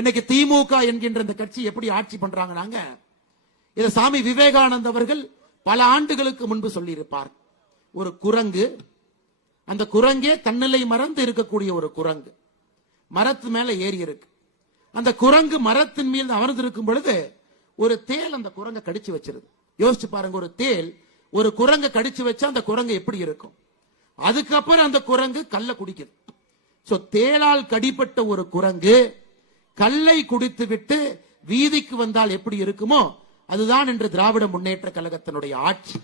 இன்னைக்கு திமுக என்கின்ற இந்த கட்சி எப்படி ஆட்சி நாங்க இதை சாமி விவேகானந்த் அவர்கள் பல ஆண்டுகளுக்கு முன்பு சொல்லியிருப்பார் ஒரு குரங்கு அந்த குரங்கே தன்னிலை மறந்து இருக்கக்கூடிய ஒரு குரங்கு மரத்து மேல ஏறி இருக்கு அந்த குரங்கு மரத்தின் மீது அமர்ந்து இருக்கும் பொழுது ஒரு தேல் அந்த குரங்கை கடிச்சு வச்சிருது யோசிச்சு பாருங்க ஒரு தேல் ஒரு குரங்கை கடிச்சு வச்சா அந்த குரங்கு எப்படி இருக்கும் அதுக்கப்புறம் அந்த குரங்கு கல்ல குடிக்குது சோ தேலால் கடிப்பட்ட ஒரு குரங்கு கல்லை குடித்துவிட்டு வீதிக்கு வந்தால் எப்படி இருக்குமோ அதுதான் என்று திராவிட முன்னேற்ற கழகத்தினுடைய ஆட்சி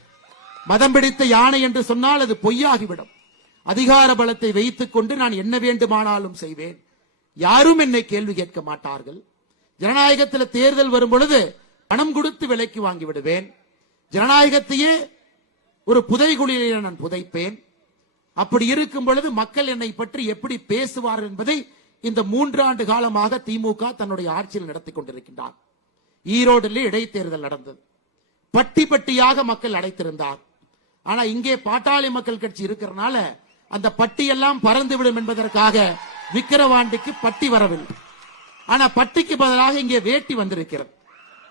மதம் பிடித்த யானை என்று சொன்னால் அது பொய்யாகிவிடும் அதிகார பலத்தை வைத்துக் கொண்டு நான் என்ன வேண்டுமானாலும் செய்வேன் யாரும் என்னை கேள்வி கேட்க மாட்டார்கள் ஜனநாயகத்தில் தேர்தல் வரும் பொழுது பணம் கொடுத்து விலைக்கு வாங்கி விடுவேன் ஜனநாயகத்தையே ஒரு புதைகுழியிலே நான் புதைப்பேன் அப்படி இருக்கும் பொழுது மக்கள் என்னை பற்றி எப்படி பேசுவார்கள் என்பதை இந்த மூன்றாண்டு காலமாக திமுக தன்னுடைய ஆட்சியில் நடத்தி கொண்டிருக்கின்றார் ஈரோடில் இடைத்தேர்தல் நடந்தது பட்டி பட்டியாக மக்கள் அடைத்திருந்தார் ஆனா இங்கே பாட்டாளி மக்கள் கட்சி இருக்கிறனால அந்த பட்டியெல்லாம் பறந்து விடும் என்பதற்காக விக்கிரவாண்டிக்கு பட்டி வரவில்லை ஆனா பட்டிக்கு பதிலாக இங்கே வேட்டி வந்திருக்கிறது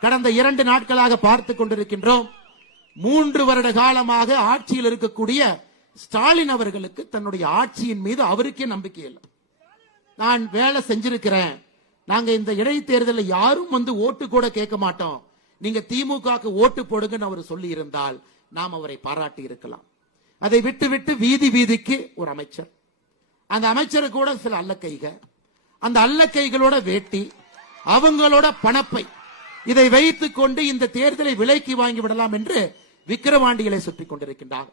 கடந்த இரண்டு நாட்களாக பார்த்து கொண்டிருக்கின்றோம் மூன்று வருட காலமாக ஆட்சியில் இருக்கக்கூடிய ஸ்டாலின் அவர்களுக்கு தன்னுடைய ஆட்சியின் மீது அவருக்கே நம்பிக்கை இல்லை நான் வேலை செஞ்சிருக்கிறேன் நாங்க இந்த இடைத்தேர்தலில் யாரும் வந்து ஓட்டு கூட கேட்க மாட்டோம் நீங்க திமுக ஓட்டு போடுங்கன்னு அவர் சொல்லி இருந்தால் நாம் அவரை பாராட்டி இருக்கலாம் அதை விட்டு விட்டு வீதி வீதிக்கு ஒரு அமைச்சர் அந்த அமைச்சரு கூட சில அல்லக்கைக அந்த அல்லக்கைகளோட வேட்டி அவங்களோட பணப்பை இதை வைத்துக் கொண்டு இந்த தேர்தலை விலைக்கு வாங்கி விடலாம் என்று விக்கிரவாண்டிகளை சுற்றி கொண்டிருக்கின்றார்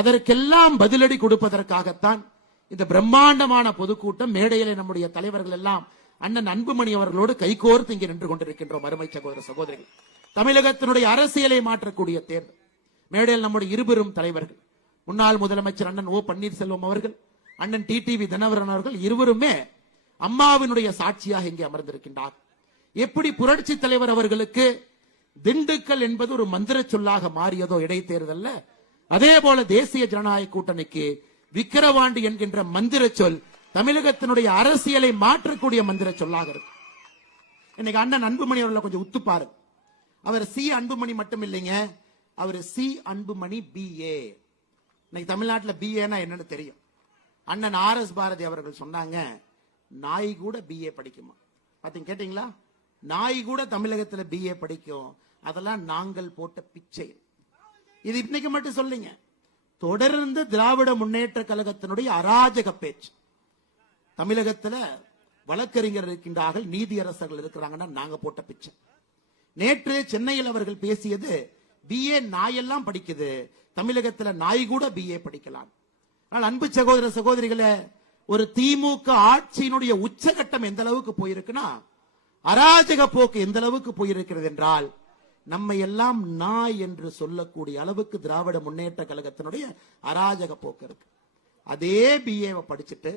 அதற்கெல்லாம் பதிலடி கொடுப்பதற்காகத்தான் இந்த பிரம்மாண்டமான பொதுக்கூட்டம் மேடையில நம்முடைய தலைவர்கள் எல்லாம் அண்ணன் அன்புமணி அவர்களோடு கைகோர்த்து இங்கே நின்று கொண்டிருக்கின்றோம் அருமை சகோதர சகோதரிகள் தமிழகத்தினுடைய அரசியலை மாற்றக்கூடிய தேர்தல் மேடையில் நம்முடைய இருபெரும் தலைவர்கள் முன்னாள் முதலமைச்சர் அண்ணன் ஓ பன்னீர்செல்வம் அவர்கள் அண்ணன் டி டிவி தினவரன் அவர்கள் இருவருமே அம்மாவினுடைய சாட்சியாக இங்கே அமர்ந்திருக்கின்றார் எப்படி புரட்சி தலைவர் அவர்களுக்கு திண்டுக்கல் என்பது ஒரு மந்திர சொல்லாக மாறியதோ இடைத்தேர்தல் அதே போல தேசிய ஜனநாயக கூட்டணிக்கு விக்கிரவாண்டி என்கின்ற மந்திர சொல் தமிழகத்தினுடைய அரசியலை மாற்றக்கூடிய மந்திர சொல்லாக இருக்கு இன்னைக்கு அண்ணன் அன்புமணி அவர்கள் கொஞ்சம் உத்துப்பாரு அவர் சி அன்புமணி மட்டும் இல்லைங்க அவர் சி அன்புமணி பிஏ இன்னைக்கு தமிழ்நாட்டில் பிஏனா என்னன்னு தெரியும் அண்ணன் ஆர் எஸ் பாரதி அவர்கள் சொன்னாங்க நாய் கூட பிஏ படிக்குமா பார்த்தீங்க கேட்டீங்களா நாய் கூட தமிழகத்தில் பிஏ படிக்கும் அதெல்லாம் நாங்கள் போட்ட பிச்சை இது இன்னைக்கு மட்டும் சொல்லுங்க தொடர்ந்து திராவிட முன்னேற்ற கழகத்தினுடைய அராஜக பேச்சு தமிழகத்தில் வழக்கறிஞர் இருக்கின்றார்கள் நீதியரசர்கள் இருக்கிறாங்கன்னா நாங்க போட்ட பிச்சை நேற்று சென்னையில் அவர்கள் பேசியது பிஏ நாயெல்லாம் படிக்குது தமிழகத்தில் நாய் கூட பிஏ படிக்கலாம் ஆனால் அன்பு சகோதர சகோதரிகளை ஒரு திமுக ஆட்சியினுடைய உச்சகட்டம் எந்த அளவுக்கு போயிருக்குன்னா அராஜக போக்கு எந்த அளவுக்கு போயிருக்கிறது என்றால் நம்மை எல்லாம் நாய் என்று சொல்லக்கூடிய அளவுக்கு திராவிட முன்னேற்ற கழகத்தினுடைய அராஜக போக்கு இருக்கு அதே பிஏவை படிச்சுட்டு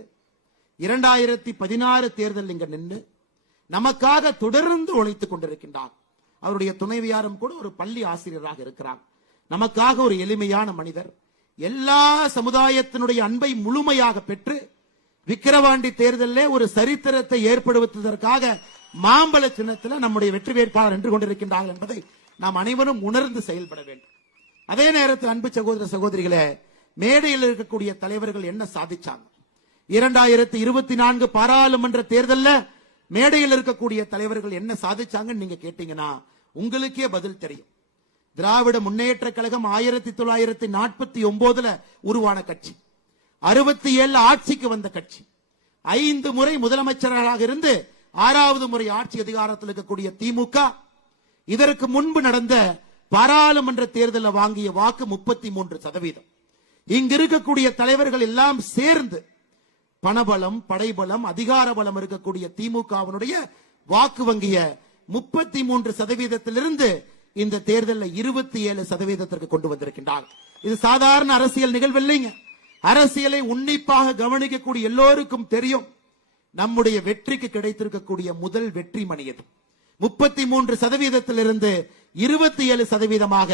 இரண்டாயிரத்தி பதினாறு தேர்தல் இங்க நின்று நமக்காக தொடர்ந்து உழைத்துக் கொண்டிருக்கின்றார் அவருடைய துணைவியாரும் கூட ஒரு பள்ளி ஆசிரியராக இருக்கிறார் நமக்காக ஒரு எளிமையான மனிதர் எல்லா சமுதாயத்தினுடைய அன்பை முழுமையாக பெற்று விக்கிரவாண்டி தேர்தலில் ஒரு சரித்திரத்தை ஏற்படுத்துவதற்காக மாம்பழ சின்னத்தில் நம்முடைய வெற்றி வேட்பாளர் நின்று கொண்டிருக்கின்றார்கள் என்பதை நாம் அனைவரும் உணர்ந்து செயல்பட வேண்டும் அதே நேரத்தில் அன்பு சகோதர சகோதரிகளே மேடையில் இருக்கக்கூடிய தலைவர்கள் என்ன சாதிச்சாங்க இரண்டாயிரத்தி இருபத்தி நான்கு பாராளுமன்ற தேர்தலில் மேடையில் இருக்கக்கூடிய தலைவர்கள் என்ன சாதிச்சாங்கன்னு நீங்க கேட்டீங்கன்னா உங்களுக்கே பதில் தெரியும் திராவிட முன்னேற்ற கழகம் ஆயிரத்தி தொள்ளாயிரத்தி நாற்பத்தி ஒன்பதுல உருவான கட்சி அறுபத்தி ஏழு ஆட்சிக்கு வந்த கட்சி ஐந்து முறை முதலமைச்சராக இருந்து ஆறாவது முறை ஆட்சி அதிகாரத்தில் இருக்கக்கூடிய திமுக இதற்கு முன்பு நடந்த பாராளுமன்ற தேர்தலில் வாங்கிய வாக்கு முப்பத்தி மூன்று சதவீதம் இங்கு இருக்கக்கூடிய தலைவர்கள் எல்லாம் சேர்ந்து பணபலம் படைபலம் அதிகார பலம் இருக்கக்கூடிய திமுகவினுடைய வாக்கு வங்கிய முப்பத்தி மூன்று சதவீதத்திலிருந்து இந்த தேர்தலில் இருபத்தி ஏழு சதவீதத்திற்கு கொண்டு வந்திருக்கின்றார் இது சாதாரண அரசியல் நிகழ்வு இல்லைங்க அரசியலை உன்னிப்பாக கவனிக்கக்கூடிய எல்லோருக்கும் தெரியும் நம்முடைய வெற்றிக்கு கிடைத்திருக்கக்கூடிய முதல் வெற்றி மணி எது முப்பத்தி மூன்று சதவீதத்திலிருந்து இருபத்தி ஏழு சதவீதமாக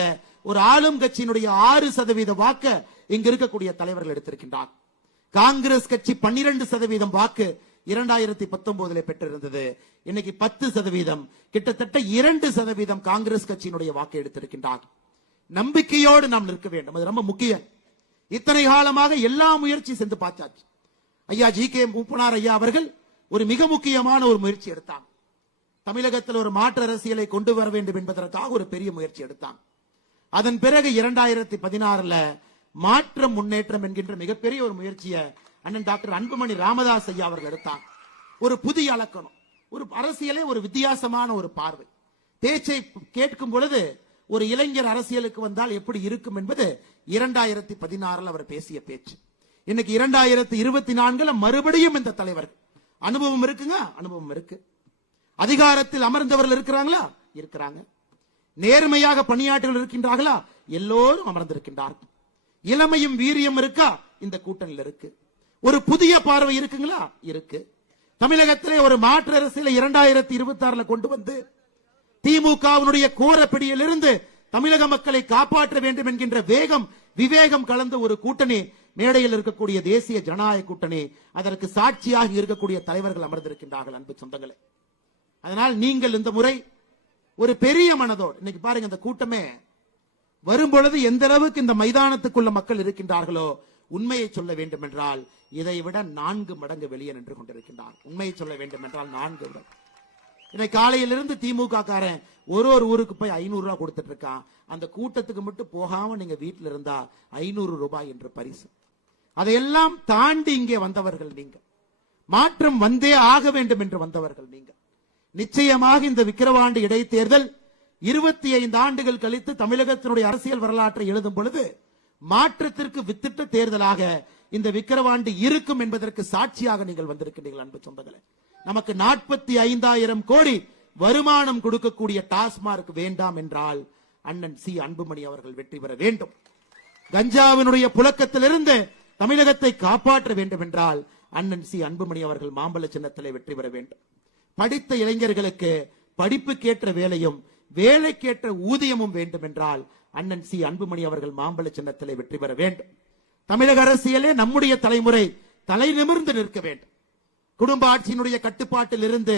ஒரு ஆளும் கட்சியினுடைய ஆறு சதவீத வாக்கு இங்க இருக்கக்கூடிய தலைவர்கள் எடுத்திருக்கின்றார் காங்கிரஸ் கட்சி பன்னிரண்டு சதவீதம் வாக்கு இரண்டாயிரத்தி பத்தொன்பதுல பெற்றிருந்தது இன்னைக்கு பத்து சதவீதம் கிட்டத்தட்ட இரண்டு சதவீதம் காங்கிரஸ் கட்சியினுடைய வாக்கு எடுத்திருக்கின்றார் நம்பிக்கையோடு நாம் நிற்க வேண்டும் அது ரொம்ப முக்கியம் இத்தனை காலமாக எல்லா முயற்சி சென்று பார்த்தாச்சு ஐயா ஜி கே மூப்பனார் ஐயா அவர்கள் ஒரு மிக முக்கியமான ஒரு முயற்சி எடுத்தாங்க தமிழகத்தில் ஒரு மாற்று அரசியலை கொண்டு வர வேண்டும் என்பதற்காக ஒரு பெரிய முயற்சி எடுத்தான் அதன் பிறகு இரண்டாயிரத்தி பதினாறுல மாற்றம் முன்னேற்றம் என்கின்ற மிகப்பெரிய ஒரு முயற்சியை அண்ணன் டாக்டர் அன்புமணி ராமதாஸ் ஐயா அவர்கள் எடுத்தான் ஒரு புதிய அலக்கணம் ஒரு அரசியலே ஒரு வித்தியாசமான ஒரு பார்வை பேச்சை கேட்கும் பொழுது ஒரு இளைஞர் அரசியலுக்கு வந்தால் எப்படி இருக்கும் என்பது இரண்டாயிரத்தி பதினாறுல அவர் பேசிய பேச்சு இன்னைக்கு இரண்டாயிரத்தி இருபத்தி நான்குல மறுபடியும் இந்த தலைவர் அனுபவம் இருக்குங்க அனுபவம் இருக்கு அதிகாரத்தில் அமர்ந்தவர்கள் இருக்கிறாங்களா இருக்கிறாங்க நேர்மையாக பணியாற்றல் இருக்கின்றார்களா எல்லோரும் அமர்ந்திருக்கின்றார்கள் இளமையும் வீரியம் இருக்கா இந்த கூட்டணியில் இருக்கு ஒரு புதிய பார்வை இருக்குங்களா இருக்கு தமிழகத்திலே ஒரு மாற்று அரசியல இரண்டாயிரத்தி இருபத்தி ஆறுல கொண்டு வந்து திமுகவினுடைய கோரப்பிடியிலிருந்து தமிழக மக்களை காப்பாற்ற வேண்டும் என்கின்ற வேகம் விவேகம் கலந்த ஒரு கூட்டணி மேடையில் இருக்கக்கூடிய தேசிய ஜனநாயக கூட்டணி அதற்கு சாட்சியாக இருக்கக்கூடிய தலைவர்கள் அமர்ந்திருக்கின்றார்கள் அன்பு சொந்தங்களே அதனால் நீங்கள் இந்த முறை ஒரு பெரிய மனதோடு இன்னைக்கு பாருங்க இந்த கூட்டமே வரும்பொழுது எந்த அளவுக்கு இந்த மைதானத்துக்குள்ள மக்கள் இருக்கின்றார்களோ உண்மையை சொல்ல வேண்டும் என்றால் இதை விட நான்கு மடங்கு வெளியே நின்று கொண்டிருக்கின்றார் உண்மையை சொல்ல வேண்டும் என்றால் நான்கு மடங்கு இன்னை காலையிலிருந்து திமுக காரன் ஒரு ஒரு ஊருக்கு போய் ஐநூறு ரூபாய் கொடுத்துட்டு இருக்கான் அந்த கூட்டத்துக்கு மட்டும் போகாம நீங்க வீட்டில் இருந்தா ஐநூறு ரூபாய் என்ற பரிசு அதையெல்லாம் தாண்டி இங்கே வந்தவர்கள் நீங்க மாற்றம் வந்தே ஆக வேண்டும் என்று வந்தவர்கள் நீங்கள் நிச்சயமாக இந்த விக்கிரவாண்டு இடைத்தேர்தல் இருபத்தி ஐந்து ஆண்டுகள் கழித்து தமிழகத்தினுடைய அரசியல் வரலாற்றை எழுதும் பொழுது மாற்றத்திற்கு வித்திட்ட தேர்தலாக இந்த விக்கிரவாண்டு இருக்கும் என்பதற்கு சாட்சியாக நீங்கள் வந்திருக்கிறீர்கள் அன்பு சொந்தங்களே நமக்கு நாற்பத்தி ஐந்தாயிரம் கோடி வருமானம் கொடுக்கக்கூடிய டாஸ்மார்க் வேண்டாம் என்றால் அண்ணன் சி அன்புமணி அவர்கள் வெற்றி பெற வேண்டும் கஞ்சாவினுடைய புழக்கத்திலிருந்து தமிழகத்தை காப்பாற்ற வேண்டும் என்றால் அண்ணன் சி அன்புமணி அவர்கள் மாம்பழ சின்னத்திலே வெற்றி பெற வேண்டும் படித்த இளைஞர்களுக்கு படிப்புக்கேற்ற வேலையும் வேலைக்கேற்ற ஊதியமும் வேண்டும் என்றால் அண்ணன் சி அன்புமணி அவர்கள் மாம்பழ சின்னத்திலே வெற்றி பெற வேண்டும் தமிழக அரசியலே நம்முடைய தலைமுறை தலை நிமிர்ந்து நிற்க வேண்டும் குடும்ப ஆட்சியினுடைய கட்டுப்பாட்டில் இருந்து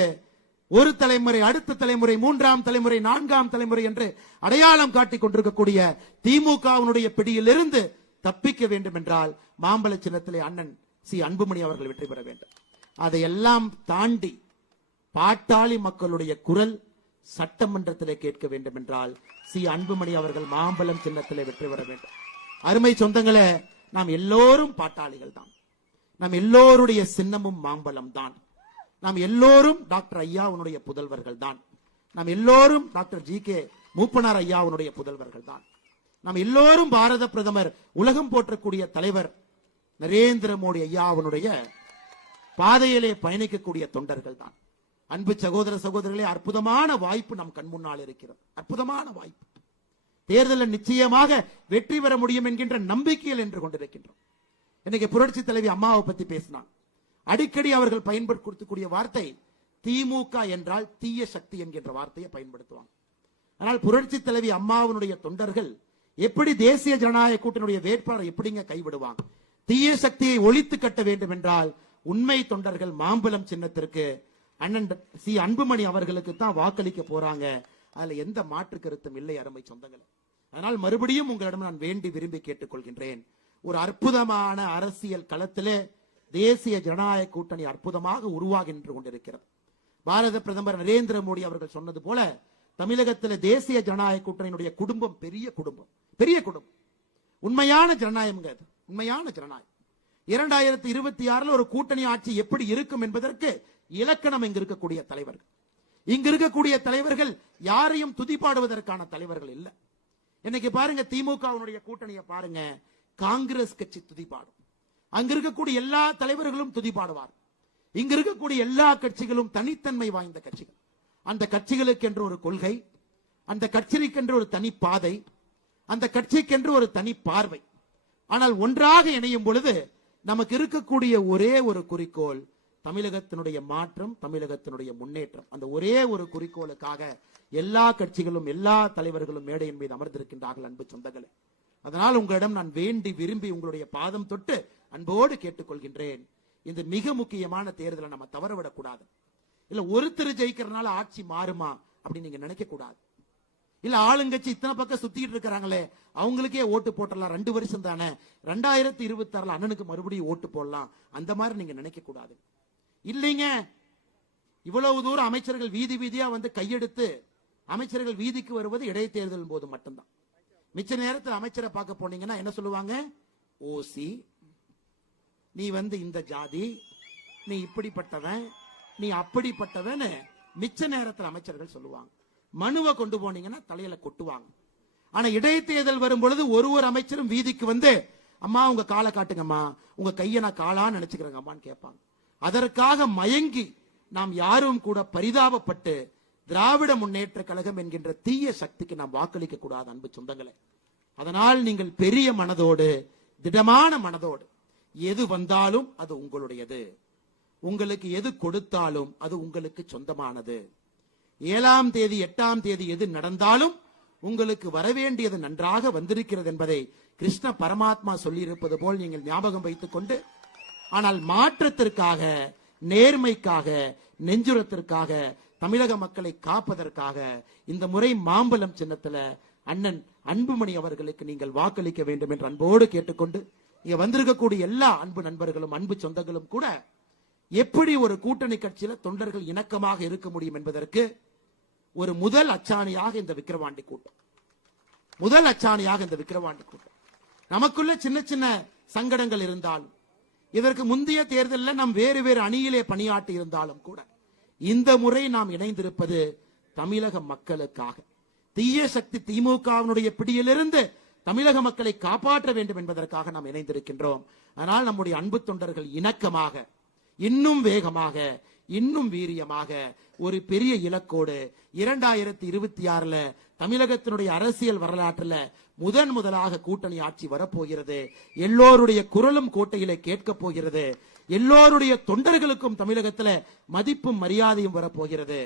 ஒரு தலைமுறை அடுத்த தலைமுறை மூன்றாம் தலைமுறை நான்காம் தலைமுறை என்று அடையாளம் காட்டிக் கொண்டிருக்கக்கூடிய திமுகவினுடைய பிடியிலிருந்து தப்பிக்க வேண்டும் என்றால் மாம்பழ சின்னத்திலே அண்ணன் சி அன்புமணி அவர்கள் வெற்றி பெற வேண்டும் அதையெல்லாம் தாண்டி பாட்டாளி மக்களுடைய குரல் சட்டமன்றத்திலே கேட்க வேண்டும் என்றால் சி அன்புமணி அவர்கள் மாம்பலம் சின்னத்திலே வெற்றி பெற வேண்டும் அருமை சொந்தங்களே நாம் எல்லோரும் பாட்டாளிகள் தான் நம் எல்லோருடைய சின்னமும் மாம்பலம் தான் நாம் எல்லோரும் டாக்டர் ஐயாவுடைய புதல்வர்கள் தான் நாம் எல்லோரும் டாக்டர் ஜி கே மூப்பனார் ஐயாவுடைய புதல்வர்கள் தான் நாம் எல்லோரும் பாரத பிரதமர் உலகம் போற்றக்கூடிய தலைவர் நரேந்திர மோடி ஐயாவுடைய பாதையிலே பயணிக்கக்கூடிய தொண்டர்கள் தான் அன்பு சகோதர சகோதரிகளே அற்புதமான வாய்ப்பு நம் கண் முன்னால் இருக்கிறது அற்புதமான வாய்ப்பு தேர்தலில் நிச்சயமாக வெற்றி பெற முடியும் என்கின்ற நம்பிக்கையில் என்று கொண்டிருக்கின்றோம் இன்னைக்கு புரட்சி தலைவி அம்மாவை பத்தி பேசினான் அடிக்கடி அவர்கள் பயன்படுத்தக்கூடிய வார்த்தை திமுக என்றால் தீய சக்தி என்கின்ற வார்த்தையை பயன்படுத்துவாங்க ஆனால் புரட்சி தலைவி அம்மாவினுடைய தொண்டர்கள் எப்படி தேசிய ஜனநாயக கூட்டணியுடைய வேட்பாளர் எப்படிங்க கைவிடுவாங்க தீய சக்தியை ஒழித்து கட்ட வேண்டும் என்றால் உண்மை தொண்டர்கள் மாம்பலம் சின்னத்திற்கு அண்ணன் சி அன்புமணி அவர்களுக்கு தான் வாக்களிக்க போறாங்க அதுல எந்த மாற்று கருத்தும் இல்லை அருமை சொந்தங்களை அதனால் மறுபடியும் உங்களிடம் நான் வேண்டி விரும்பி கேட்டுக்கொள்கின்றேன் ஒரு அற்புதமான அரசியல் களத்திலே தேசிய ஜனநாயக கூட்டணி அற்புதமாக உருவாகின்ற கொண்டிருக்கிறது பாரத பிரதமர் நரேந்திர மோடி அவர்கள் சொன்னது போல தமிழகத்தில் தேசிய ஜனநாயக கூட்டணியினுடைய குடும்பம் பெரிய குடும்பம் பெரிய குடும்பம் உண்மையான ஜனநாயகம் உண்மையான ஜனநாயகம் இரண்டாயிரத்தி இருபத்தி ஆறுல ஒரு கூட்டணி ஆட்சி எப்படி இருக்கும் என்பதற்கு இலக்கணம் இங்க இருக்கக்கூடிய தலைவர்கள் இங்க இருக்கக்கூடிய தலைவர்கள் யாரையும் துதிப்பாடுவதற்கான தலைவர்கள் இல்லை இன்னைக்கு பாருங்க திமுகவுடைய கூட்டணியை பாருங்க காங்கிரஸ் கட்சி துதிப்பாடும் அங்க இருக்கக்கூடிய எல்லா தலைவர்களும் துதிப்பாடுவார் இங்க இருக்கக்கூடிய எல்லா கட்சிகளும் தனித்தன்மை வாய்ந்த கட்சிகள் அந்த கட்சிகளுக்கு என்று ஒரு கொள்கை அந்த கட்சிக்கென்று ஒரு தனி பாதை அந்த கட்சிக்கென்று ஒரு தனி பார்வை ஆனால் ஒன்றாக இணையும் பொழுது நமக்கு இருக்கக்கூடிய ஒரே ஒரு குறிக்கோள் தமிழகத்தினுடைய மாற்றம் தமிழகத்தினுடைய முன்னேற்றம் அந்த ஒரே ஒரு குறிக்கோளுக்காக எல்லா கட்சிகளும் எல்லா தலைவர்களும் மேடையின் மீது அமர்ந்திருக்கின்றார்கள் அன்பு சொந்தங்களை அதனால் உங்களிடம் நான் வேண்டி விரும்பி உங்களுடைய பாதம் தொட்டு அன்போடு கேட்டுக்கொள்கின்றேன் இந்த மிக முக்கியமான தேர்தலை நம்ம தவறவிடக்கூடாது இல்ல ஒருத்தர் ஜெயிக்கிறனால ஆட்சி மாறுமா அப்படின்னு நீங்க நினைக்க கூடாது இல்ல ஆளுங்கட்சி இத்தனை பக்கம் சுத்திட்டு இருக்கிறாங்களே அவங்களுக்கே ஓட்டு போட்டலாம் ரெண்டு வருஷம் தானே ரெண்டாயிரத்தி இருபத்தி ஆறுல அண்ணனுக்கு மறுபடியும் ஓட்டு போடலாம் அந்த மாதிரி நீங்க நினைக்க கூடாது இல்லைங்க இவ்வளவு தூரம் அமைச்சர்கள் வீதி வீதியா வந்து கையெடுத்து அமைச்சர்கள் வீதிக்கு வருவது இடைத்தேர்தல் போது மட்டும்தான் மிச்ச நேரத்தில் அமைச்சரை பார்க்க போனீங்கன்னா என்ன சொல்லுவாங்க ஓசி நீ வந்து இந்த ஜாதி நீ இப்படிப்பட்டவன் நீ அப்படிப்பட்டவன்னு மிச்ச நேரத்தில் அமைச்சர்கள் சொல்லுவாங்க மனுவை கொண்டு போனீங்கன்னா தலையில கொட்டுவாங்க ஆனா இடைத்தேர்தல் வரும் பொழுது ஒரு ஒரு அமைச்சரும் வீதிக்கு வந்து அம்மா உங்க காலை காட்டுங்கம்மா உங்க கையை நான் காலான்னு அம்மான்னு கேட்பாங்க அதற்காக மயங்கி நாம் யாரும் கூட பரிதாபப்பட்டு திராவிட முன்னேற்ற கழகம் என்கின்ற தீய சக்திக்கு நாம் வாக்களிக்க கூடாது அன்பு சொந்தங்களை அதனால் நீங்கள் பெரிய மனதோடு திடமான மனதோடு எது வந்தாலும் அது உங்களுடையது உங்களுக்கு எது கொடுத்தாலும் அது உங்களுக்கு சொந்தமானது ஏழாம் தேதி எட்டாம் தேதி எது நடந்தாலும் உங்களுக்கு வரவேண்டியது நன்றாக வந்திருக்கிறது என்பதை கிருஷ்ண பரமாத்மா சொல்லியிருப்பது போல் நீங்கள் ஞாபகம் வைத்துக் கொண்டு ஆனால் மாற்றத்திற்காக நேர்மைக்காக நெஞ்சுரத்திற்காக தமிழக மக்களை காப்பதற்காக இந்த முறை மாம்பலம் சின்னத்துல அண்ணன் அன்புமணி அவர்களுக்கு நீங்கள் வாக்களிக்க வேண்டும் என்று அன்போடு கேட்டுக்கொண்டு இங்க வந்திருக்கக்கூடிய எல்லா அன்பு நண்பர்களும் அன்பு சொந்தங்களும் கூட எப்படி ஒரு கூட்டணி கட்சியில தொண்டர்கள் இணக்கமாக இருக்க முடியும் என்பதற்கு ஒரு முதல் அச்சாணியாக இந்த விக்கிரவாண்டி கூட்டம் முதல் அச்சாணியாக இந்த விக்கிரவாண்டி கூட்டம் நமக்குள்ள சின்ன சின்ன சங்கடங்கள் இருந்தாலும் இதற்கு முந்தைய தேர்தலில் நாம் வேறு வேறு அணியிலே பணியாற்றி இருந்தாலும் கூட இந்த முறை நாம் இணைந்திருப்பது தமிழக மக்களுக்காக தீய சக்தி திமுகவினுடைய பிடியிலிருந்து தமிழக மக்களை காப்பாற்ற வேண்டும் என்பதற்காக நாம் இணைந்திருக்கின்றோம் ஆனால் நம்முடைய அன்பு தொண்டர்கள் இணக்கமாக இன்னும் வேகமாக இன்னும் வீரியமாக ஒரு பெரிய இலக்கோடு இரண்டாயிரத்தி இருபத்தி ஆறுல தமிழகத்தினுடைய அரசியல் வரலாற்றுல முதன் முதலாக கூட்டணி ஆட்சி வரப்போகிறது எல்லோருடைய குரலும் கோட்டையிலே கேட்கப் போகிறது எல்லோருடைய தொண்டர்களுக்கும் தமிழகத்துல மதிப்பும் மரியாதையும் வரப்போகிறது